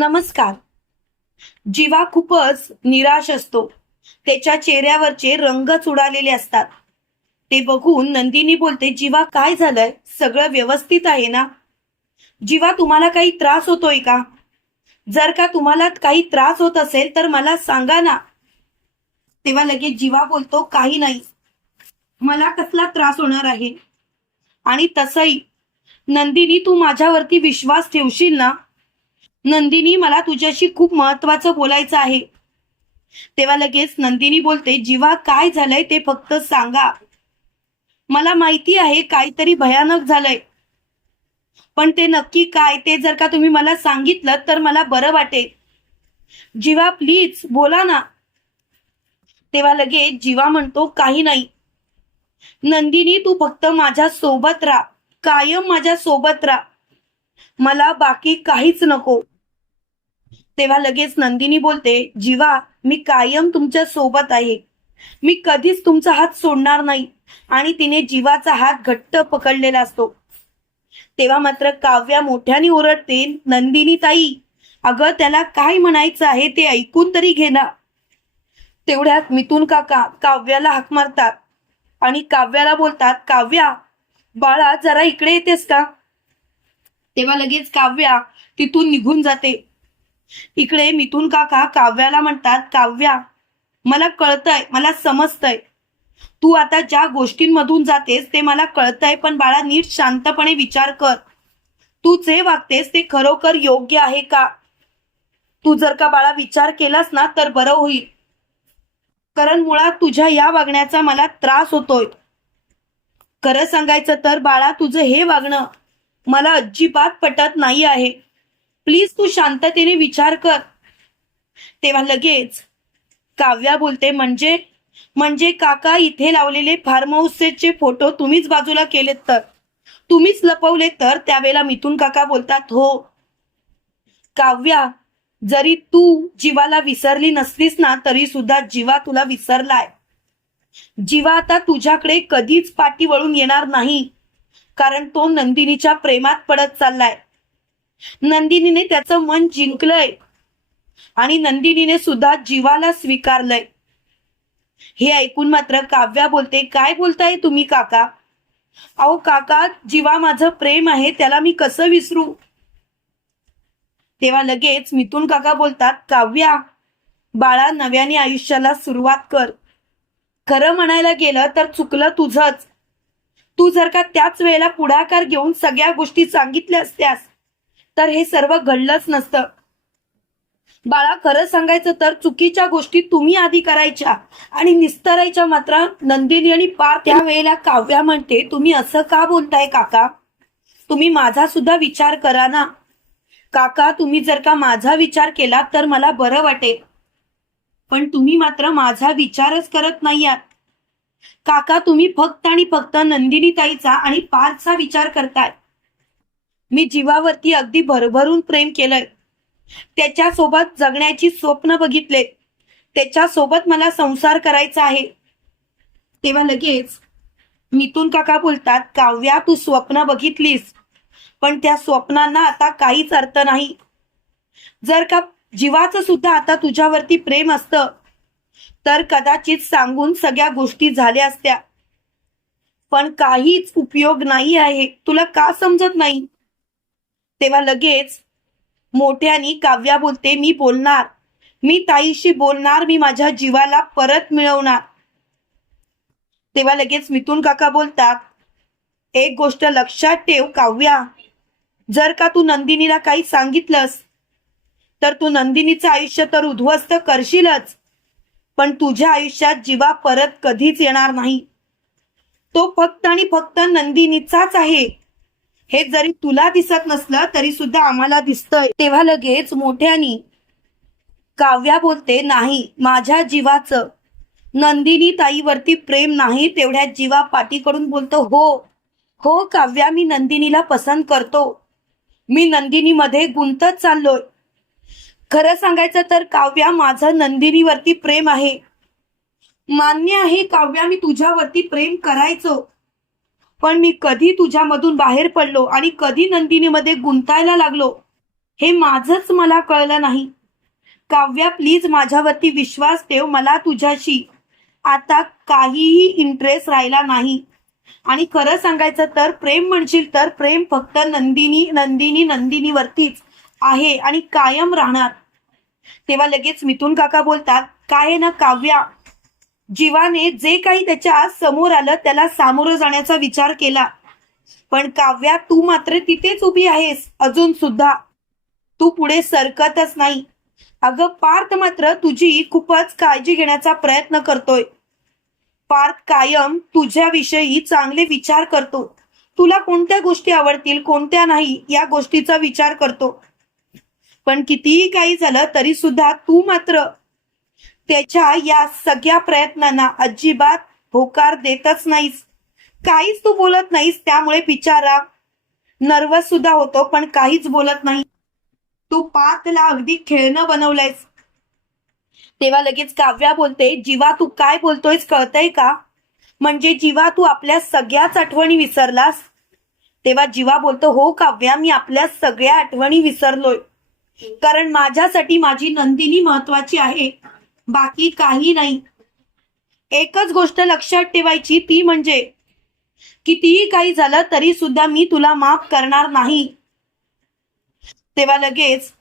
नमस्कार. जीवा खूपच निराश असतो. त्याच्या चेहऱ्यावरचे रंगच उडालेले असतात. ते बघून नंदिनी बोलते जीवा काय झालंय? सगळं व्यवस्थित आहे ना? जीवा तुम्हाला काही त्रास होतोय का? जर का तुम्हाला काही त्रास होत असेल तर मला सांगा ना. तेव्हा लगेच जीवा बोलतो काही नाही. मला कसला त्रास होणार आहे? आणि तसही. नंदिनी तू माझ्यावरती विश्वास ठेवशील ना? नंदिनी मला तुझ्याशी खूप महत्वाचं बोलायचं आहे. तेव्हा लगेच नंदिनी बोलते जीवा काय झालंय ते फक्त सांगा. मला माहिती आहे काहीतरी भयानक झालंय. पण ते नक्की काय ते जर का तुम्ही मला सांगितलं तर मला बरं वाटेल. जीवा प्लीज बोला ना. तेव्हा लगेच जीवा म्हणतो काही नाही. नंदिनी तू फक्त माझ्या सोबत राहा. कायम माझ्या सोबत राहा. मला बाकी काहीच नको. तेव्हा लगेच नंदिनी बोलते जीवा मी कायम तुमच्यासोबत आहे. मी कधीच तुमचा हात सोडणार नाही. आणि तिने जीवाचा हात घट्ट पकडलेला असतो. तेव्हा मात्र काव्या मोठ्याने ओरडते नंदिनी ताई अगं त्याला काय म्हणायचं आहे ते ऐकून तरी घेणार तेवढ्यात मिथून काका काव्याला हाक मारतात. आणि काव्याला बोलतात काव्या बाळा जरा इकडे येतेस का? तेव्हा लगेच काव्या तिथून निघून जाते. इकडे मिथून काका काव्याला म्हणतात काव्या मला कळतंय मला समजतंय. तू आता ज्या गोष्टींमधून जातेस ते मला कळतंय पण बाळा नीट शांतपणे विचार कर. तू जे वागतेस ते खरोखर योग्य आहे का? तू जर का बाळा विचार केलास ना तर बरं होईल. कारण मुळात तुझ्या या वागण्याचा मला त्रास होतोय. खरं सांगायचं तर बाळा तुझं हे वागणं मला अजिबात पटत नाही आहे. प्लीज तू शांततेने विचार कर. तेव्हा लगेच काव्या बोलते म्हणजे म्हणजे काका इथे लावलेले फार्म हाऊसचे फोटो तुम्हीच बाजूला केलेत तर? तुम्हीच लपवले तर त्यावेळेला मिथून काका बोलतात हो. काव्या जरी तू जीवाला विसरली नसलीस ना तरी सुद्धा जीवा तुला विसरलाय. जीवा आता तुझ्याकडे कधीच पाठी वळून येणार नाही. कारण तो नंदिनीच्या प्रेमात पडत चाललाय. नंदिनीने त्याचं मन जिंकलंय. आणि नंदिनीने सुद्धा जीवाला स्वीकारलंय. हे ऐकून मात्र काव्या बोलते काय बोलताय तुम्ही काका? अहो काका जीवा माझं प्रेम आहे त्याला मी कसं विसरू? तेव्हा लगेच मिथून काका बोलतात काव्या बाळा नव्याने आयुष्याला सुरुवात कर. खरं म्हणायला गेलं तर चुकलं तुझंच. तू जर का त्याच वेळेला पुढाकार घेऊन सगळ्या गोष्टी सांगितल्या असत्यास तर हे सर्व घडलंच नसतं. बाळा खरं सांगायचं तर चुकीच्या गोष्टी तुम्ही आधी करायच्या आणि निस्तरायच्या मात्र नंदिनी आणि पार त्या वेळेला काव्या म्हणते तुम्ही असं का बोलताय काका? तुम्ही माझा सुद्धा विचार करा ना. काका तुम्ही जर का माझा विचार केला तर मला बरं वाटेल. पण तुम्ही मात्र माझा विचारच करत नाही आहात. काका तुम्ही फक्त आणि फक्त नंदिनी ताईचा आणि पार्थचा विचार करताय. मी जीवावरती अगदी भरभरून प्रेम केलंय. त्याच्यासोबत जगण्याची स्वप्न बघितले. त्याच्यासोबत मला संसार करायचा आहे. तेव्हा लगेच मिथून काका बोलतात काव्या तू स्वप्न बघितलीस पण त्या स्वप्नांना आता काहीच अर्थ नाही. जर का जीवाचं सुद्धा आता तुझ्यावरती प्रेम असतं तर कदाचित सांगून सगळ्या गोष्टी झाल्या असत्या. पण काहीच उपयोग नाही आहे. तुला का समजत नाही? तेव्हा लगेच मोठ्यानी काव्या बोलते मी बोलणार. मी ताईशी बोलणार. मी माझ्या जीवाला परत मिळवणार. तेव्हा लगेच मिथून काका बोलतात एक गोष्ट लक्षात ठेव काव्या. जर का तू नंदिनीला काही सांगितलंस तर तू नंदिनीचं आयुष्य तर उद्ध्वस्त करशीलच. पण तुझ्या आयुष्यात जीवा परत कधीच येणार नाही. तो फक्त आणि फक्त नंदिनीचाच आहे. हे जरी तुला दिसत नसलं तरी सुद्धा आम्हाला दिसतंय. तेव्हा लगेच मोठ्यानी काव्या बोलते नाही माझ्या जीवाचं. नंदिनी ताईवरती प्रेम नाही तेवढ्या जीवा पाठीकडून बोलतो हो हो काव्या मी नंदिनीला पसंत करतो. मी नंदिनीमध्ये गुंतत चाललोय. खरं सांगायचं तर काव्या माझं नंदिनीवरती प्रेम आहे. मान्य आहे काव्या मी तुझ्यावरती प्रेम करायचो. पण मी कधी तुझ्यामधून बाहेर पडलो आणि कधी नंदिनीमध्ये गुंतायला लागलो हे माझच मला कळलं नाही. काव्या प्लीज माझ्यावरती विश्वास ठेव मला तुझ्याशी. आता काहीही इंटरेस्ट राहिला नाही. आणि खरं सांगायचं तर प्रेम म्हणशील तर प्रेम फक्त नंदिनी नंदिनी नंदिनीवरतीच. आहे आणि कायम राहणार. तेव्हा लगेच मिथून काका बोलतात काय आहे ना काव्या? जीवाने जे काही त्याच्यासमोर आलं त्याला सामोरं जाण्याचा विचार केला. पण काव्या तू मात्र तिथेच उभी आहेस अजून सुद्धा. तू पुढे सरकतच नाही. अगं पार्थ मात्र तुझी खूपच काळजी घेण्याचा प्रयत्न करतोय. पार्थ कायम तुझ्याविषयी चांगले विचार करतो. तुला कोणत्या गोष्टी आवडतील कोणत्या नाही या गोष्टीचा विचार करतो. पण कितीही काही झालं तरी सुद्धा तू मात्र त्याच्या या सगळ्या प्रयत्नांना अजिबात होकार देतच नाहीस. काहीच तू बोलत नाहीस त्यामुळे बिचारा नर्वस सुद्धा होतो पण काहीच बोलत नाही. तू पातला अगदी खेळणं बनवलंयस. तेव्हा लगेच काव्या बोलते जीवा तू काय बोलतोयस कळतंय का? म्हणजे जीवा तू आपल्या सगळ्याच आठवणी विसरलास? तेव्हा जीवा बोलतो हो काव्या मी आपल्या सगळ्या आठवणी विसरलोय. कारण माझ्यासाठी माझी नंदिनी महत्वाची आहे. बाकी काही नाही. एकच गोष्ट लक्षात ठेवायची ती म्हणजे कितीही काही झालं तरी सुद्धा मी तुला माफ करणार नाही. तेव्हा लगेच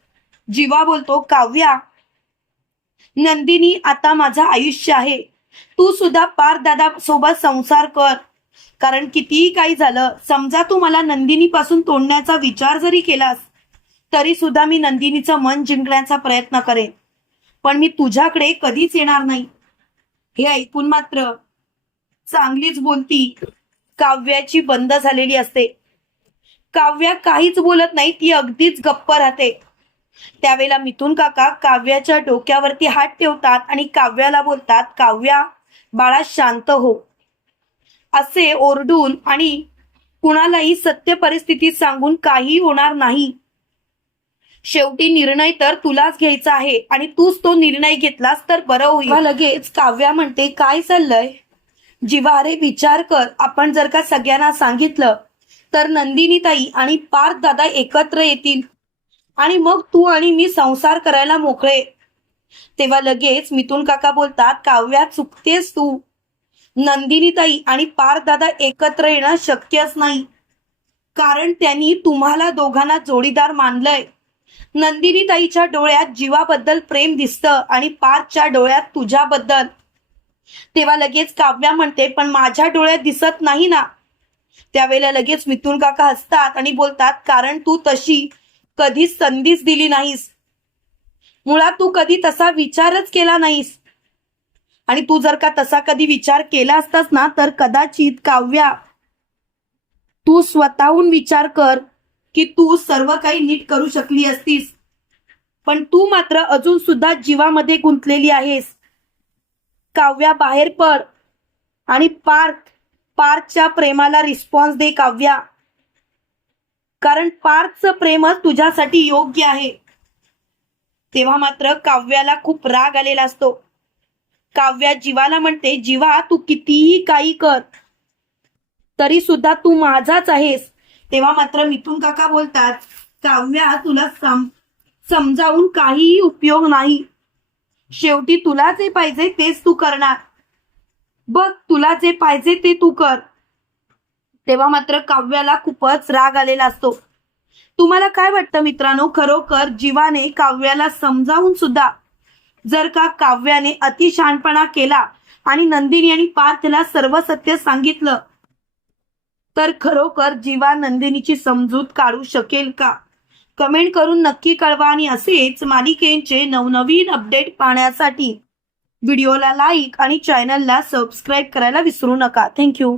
जीवा बोलतो काव्या नंदिनी आता माझं आयुष्य आहे. तू सुद्धा पार दादा सोबत संसार कर. कारण कितीही काही झालं समजा तू मला नंदिनी पासून तोडण्याचा विचार जरी केलास तरी सुद्धा मी नंदिनीचं मन जिंकण्याचा प्रयत्न करेन. पण मी तुझ्याकडे कधीच येणार नाही. हे ऐकून मात्र चांगलीच बोलती काव्याची बंद झालेली असते. काव्या काहीच बोलत नाही ती अगदीच गप्प राहते. त्यावेळेला मिथून काका काव्याच्या डोक्यावरती हात ठेवतात आणि काव्याला बोलतात काव्या बाळा शांत हो. असे ओरडून आणि कुणालाही सत्य परिस्थिती सांगून काही होणार नाही. शेवटी निर्णय तर तुलाच घ्यायचा आहे आणि तूच तो निर्णय घेतलास तर बरं होईल. लगेच काव्या म्हणते काय चाललंय? जिवारे विचार कर. आपण जर का सगळ्यांना सांगितलं तर नंदिनी ताई आणि पार्थ दादा एकत्र येतील. आणि मग तू आणि मी संसार करायला मोकळे. तेव्हा लगेच मिथून काका बोलतात काव्या चुकतेस तू. नंदिनी ताई आणि पार्थ दादा एकत्र येणं शक्यच नाही. कारण त्यांनी तुम्हाला दोघांना जोडीदार मानलंय. नंदिनी ताईच्या डोळ्यात जीवाबद्दल प्रेम दिसतं आणि पार्थच्या डोळ्यात तुझ्याबद्दल. तेव्हा लगेच काव्या म्हणते पण माझ्या डोळ्यात दिसत नाही ना. त्यावेळेला लगेच मिथुन काका हसतात आणि बोलतात कारण तू तशी कधीच संधीच दिली नाहीस. मुळात तू कधी तसा विचारच केला नाहीस. आणि तू जर का तसा कधी विचार केला असतास ना तर कदाचित काव्या तू स्वतःहून विचार कर. की तू सर्व काही नीट करू शकली असतीस. पण तू मात्र अजून सुद्धा जीवामध्ये गुंतलेली आहेस. काव्या बाहेर पड. आणि पार्थ पार्थच्या प्रेमाला रिस्पॉन्स दे काव्या. कारण पार्थचं प्रेमच तुझ्यासाठी योग्य आहे. तेव्हा मात्र काव्याला खूप राग आलेला असतो. काव्या जीवाला म्हणते जीवा तू कितीही काही कर तरी सुद्धा तू माझाच आहेस. तेव्हा मात्र मिथून काका बोलतात काव्या तुला सम समजावून काहीही उपयोग नाही. शेवटी तुला जे पाहिजे तेच तू करणार. बघ तुला जे पाहिजे ते तू कर. तेव्हा मात्र काव्याला खूपच राग आलेला असतो. तुम्हाला काय वाटतं मित्रांनो? खरोखर जीवाने काव्याला समजावून सुद्धा जर का काव्याने अतिशहाणपणा केला आणि नंदिनी आणि पार्थला सर्व सत्य सांगितलं तर खरोखर जीवा नंदिनीची समजूत काढू शकेल का? कमेंट करून नक्की कळवा आणि असेच मालिकेंचे नवनवीन अपडेट पाहण्यासाठी व्हिडिओला लाईक आणि चॅनलला सबस्क्राईब करायला विसरू नका. थँक्यू.